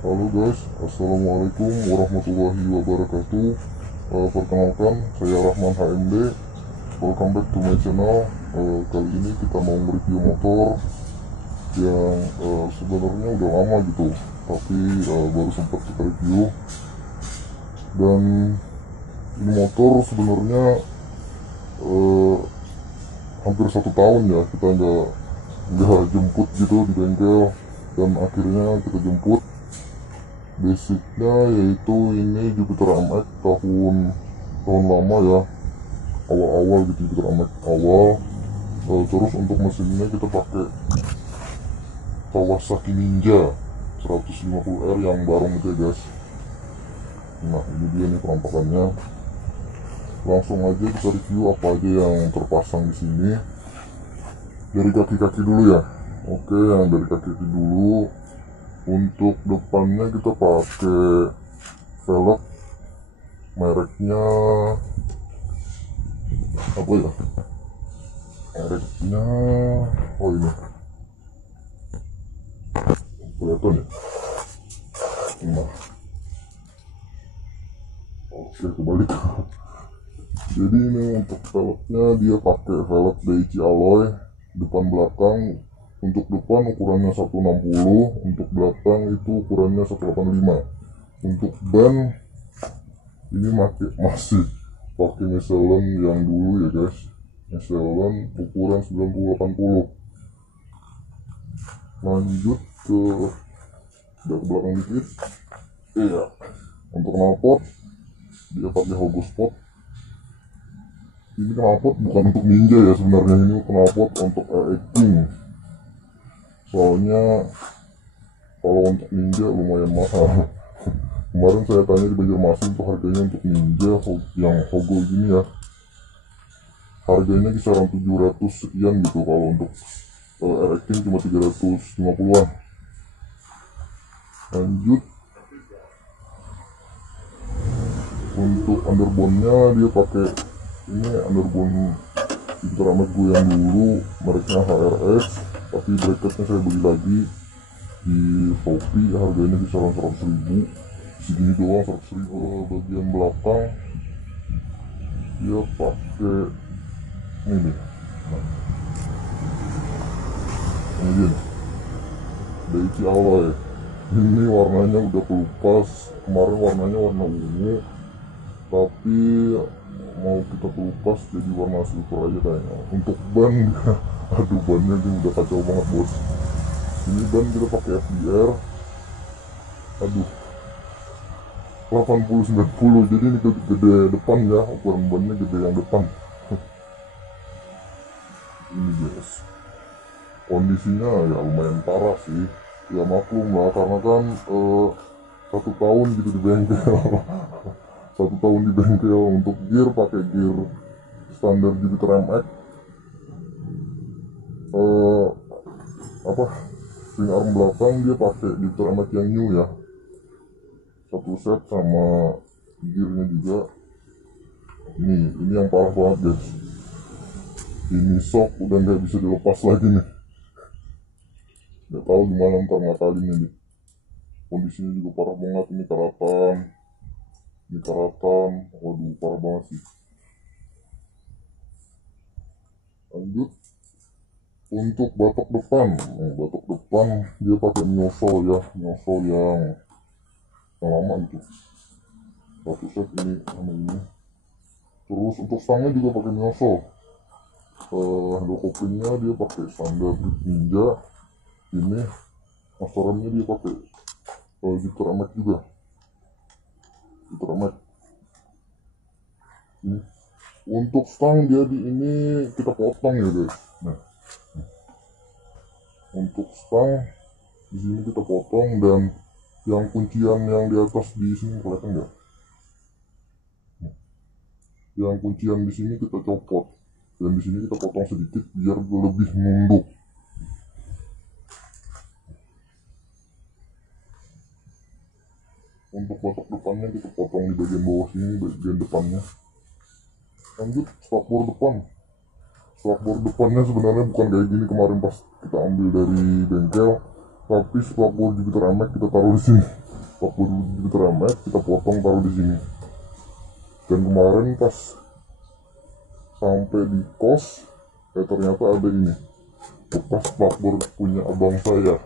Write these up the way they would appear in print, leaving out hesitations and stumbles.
Halo guys, assalamualaikum warahmatullahi wabarakatuh. Perkenalkan, saya Rahman HMD. Welcome back to my channel. Kali ini kita mau mereview motor yang sebenarnya udah lama gitu, tapi baru sempat kita review. Dan ini motor sebenarnya hampir 1 tahun ya kita nggak jemput gitu di bengkel, dan akhirnya kita jemput. Basicnya yaitu ini Jupiter MX tahun lama ya, awal-awal gitu, Jupiter MX awal. Terus untuk mesinnya kita pakai Kawasaki Ninja 150R yang barong itu ya guys. Nah ini dia nih penampakannya. Langsung aja kita review apa aja yang terpasang di sini. Dari kaki-kaki dulu ya. Oke, yang dari kaki-kaki dulu. Untuk depannya kita pakai velg, mereknya apa ya? Mereknya ini kelihatan ya. Nah, oke, kebalik. Jadi ini untuk velgnya dia pakai velg Daichi Alloy depan belakang. Untuk depan ukurannya 160, untuk belakang itu ukurannya 185. Untuk ban ini masih pakai Michelin yang dulu ya guys, Michelin ukuran 90-80. Lanjut ke belakang dikit. Iya, untuk knalpot dia pakai Hogo Sport. Ini knalpot bukan untuk Ninja ya sebenarnya, ini knalpot untuk RX King. Soalnya kalau untuk Ninja lumayan mahal. Kemarin saya tanya di Banjarmasin untuk harganya untuk Ninja yang Hogo gini ya, harganya kisaran 700 sekian gitu. Kalau untuk RX King cuma 350-an. Lanjut untuk underbone-nya dia pakai ini underbone Jupiter MX gue yang dulu, mereknya HRS, tapi bracketnya saya beli lagi di Shopee, harganya kisaran 100.000, segini doang, 100.000. Bagian belakang dia pakai ini, nah, ini dia Daichi Alloy. Ini warnanya udah kelupas, kemarin warnanya warna ungu, tapi mau kita kelupas jadi warna silver aja kayaknya. Untuk ban aduh, bannya dia udah kacau banget bos. Ini ban kita pakai FDR, aduh 80-90, jadi ini gede depan ya, ukuran bannya gede yang depan. Ini guys, kondisinya ya lumayan parah sih, ya maklum lah karena kan 1 tahun gitu di bengkel. 1 tahun di bengkel. Untuk gear pakai gear standar Jupiter MX, swing arm belakang dia pakai Jupiter MX yang new ya, satu set sama gearnya juga. Ini yang parah banget guys, ini shock udah nggak bisa dilepas lagi nih, nggak tahu gimana ntar ngakalinnya nih. Kondisinya juga parah banget, ini karatan, waduh parah banget sih. Lanjut untuk batok depan, dia pakai Miyosho ya, Miyosho yang lama itu, satu set ini sama ini. Terus untuk stangnya juga pakai Miyosho. Handle couplingnya dia pakai standar Ninja. Ini master remnya dia pakai Jupiter MX juga, Jupiter MX. Untuk stang dia di ini kita potong ya guys. Nah, untuk stang di sini kita potong, dan yang kuncian yang di atas di sini kelihatan nggak? Yang kuncian di sini kita copot, dan di sini kita potong sedikit biar lebih nunduk. Untuk batok depannya kita potong di bagian bawah sini, bagian depannya. Lanjut spakbor depan. Spakbor depannya sebenarnya bukan kayak gini kemarin pas kita ambil dari bengkel, tapi spakbor Jupiter MX kita taruh di sini. Stok begitu remek kita potong taruh di sini. Dan kemarin pas sampai di kos, ternyata ada ini bekas spakbor punya abang saya.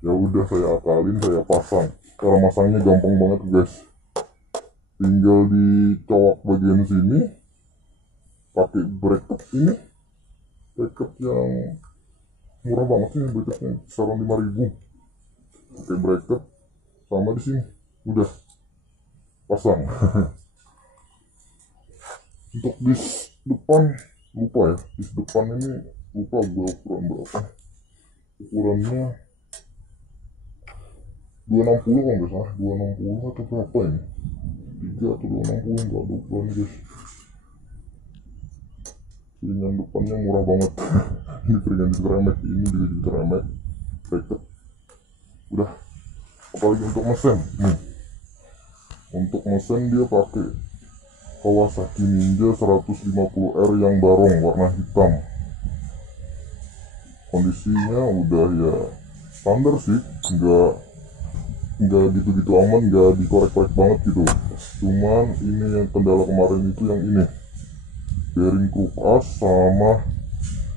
Ya udah saya akalin, saya pasang. Cara masangnya gampang banget guys, tinggal dicowok bagian sini pakai bracket ini, bracket yang murah banget sih, bracketnya kisaran 5.000. Pakai bracket sama di sini udah pasang. Untuk dis depan lupa ya, dis depan ini lupa gue ukuran berapa, ukurannya 260 kalau nggak salah, 260 atau berapa ini, 3 atau 260, nggak ada ukurannya guys. Piringan depannya murah banget. Ini piringan juga remek, ini juga remek, bracket udah. Apalagi untuk mesin untuk mesin dia pakai Kawasaki Ninja 150R yang barong warna hitam. Kondisinya udah ya standar sih, nggak gitu-gitu aman, nggak dikorek-korek banget gitu. Cuman ini yang kendala kemarin itu yang ini, bearing kruk as sama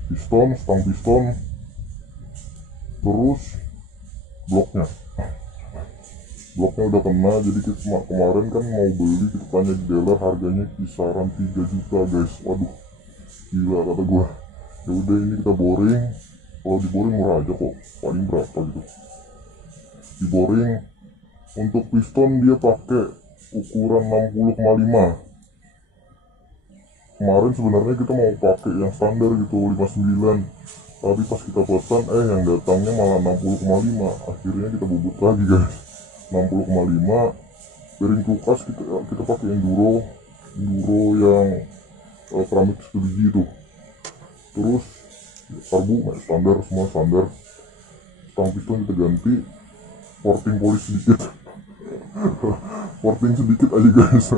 piston, stang piston, terus bloknya udah kena. Jadi kita kemarin kan mau beli, kita tanya di dealer harganya kisaran 3 juta guys. Waduh gila kata gua. Ya udah ini kita boring, kalau di boring murah aja kok, paling berapa gitu di boring. Untuk piston dia pakai ukuran 60,5. Kemarin sebenarnya kita mau pakai yang standar gitu 59, tapi pas kita pesan yang datangnya malah 60,5. Akhirnya kita bubut lagi guys, 60,5. Bearing kulkas kita pakai enduro yang keramik sebiji itu. Terus karbu standar, semua standar. Stang piston kita ganti, porting polis sedikit. Porting sedikit aja guys.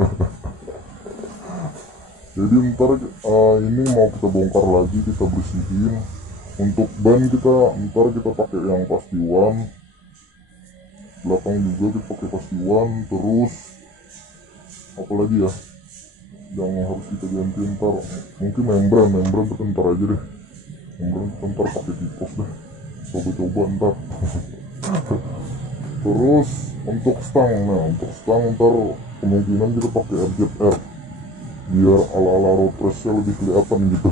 Jadi ntar ini mau kita bongkar lagi, kita bersihin. Untuk ban ntar kita pakai yang pasti one, belakang juga kita pakai pasti one. Terus apalagi ya yang harus kita ganti ntar, mungkin membran tapi ntar aja deh. Membran ntar pakai tipos deh, coba ntar. Terus untuk stang ntar kemungkinan kita pakai RZR biar ala-ala road race-nya lebih kelihatan gitu.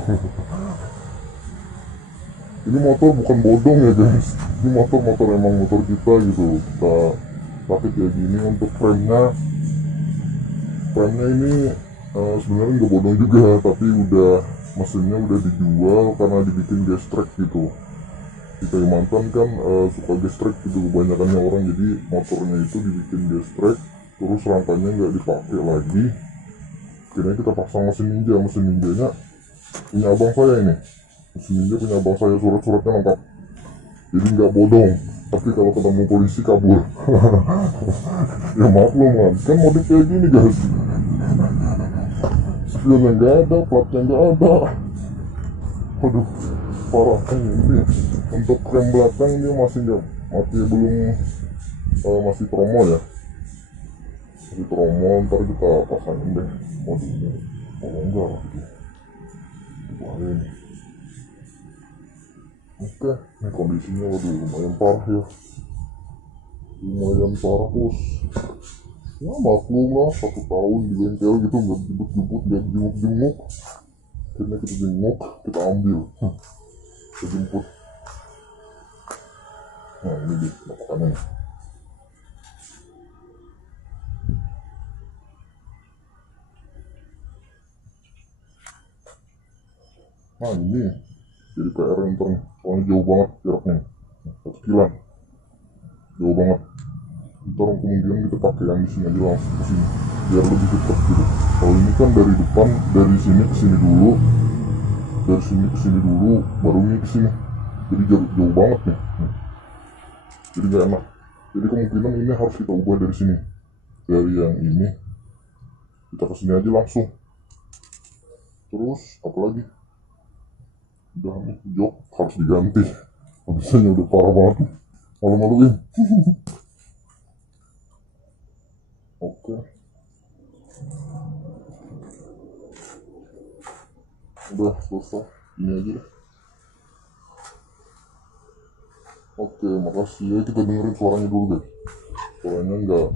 Ini motor bukan bodong ya guys, ini motor emang motor kita gitu, kita pakai kayak gini. Untuk frame-nya ini sebenarnya nggak bodong juga, tapi mesinnya udah dijual karena dibikin gas track gitu. Di Kalimantan kan suka gas track gitu kebanyakannya orang, jadi motornya itu dibikin gas track, terus rangkanya nggak dipakai lagi. Akhirnya kita pasang mesin ninjanya punya abang saya ini. Mesin ninja punya abang saya, surat-suratnya lengkap, jadi nggak bodong. Tapi kalau ketemu polisi kabur. Ya maklum kan model kayak gini guys, spionnya nggak ada, platnya nggak ada. Waduh parah. Ini untuk rem belakang dia masih promo ya, masih promo. Ntar kita pasangin deh modulnya, kalau enggak gitu bahaya nih. Oke, ini kondisinya waduh lumayan parah ya, bos. Ya maklum lah, 1 tahun di bengkel gitu, nggak jemput-jemput, nggak jenguk-jenguk. Akhirnya kita jenguk, kita ambil, kita jemput. Nah ini dia makanannya. Nah ini jadi PR ntar nih, soalnya jauh banget jaraknya, 1 kiloan, jauh banget. Ntar kemungkinan kita pakai yang di sini aja langsung ke sini biar lebih dekat gitu. Kalau ini kan dari depan, dari sini ke sini dulu, dari sini ke sini dulu, baru ini ke sini. Jadi jauh banget nih. Jadi nggak enak. Jadi kemungkinan ini harus kita ubah dari sini. Dari yang ini kita ke sini aja langsung. Terus apalagi? Udah nih, jok harus diganti. Habisnya udah parah banget. Malu-maluin. Udah selesai, ini aja deh. Oke, makasih ya, kita dengerin suaranya dulu deh. Suaranya enggak.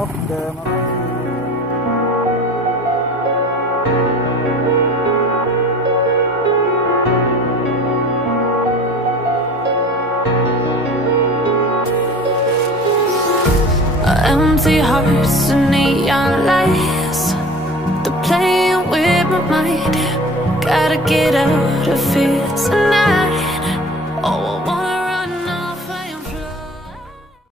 Oke, makasih. Empty hearts and neon lights, they're playing with my mind. Gotta get out of here tonight.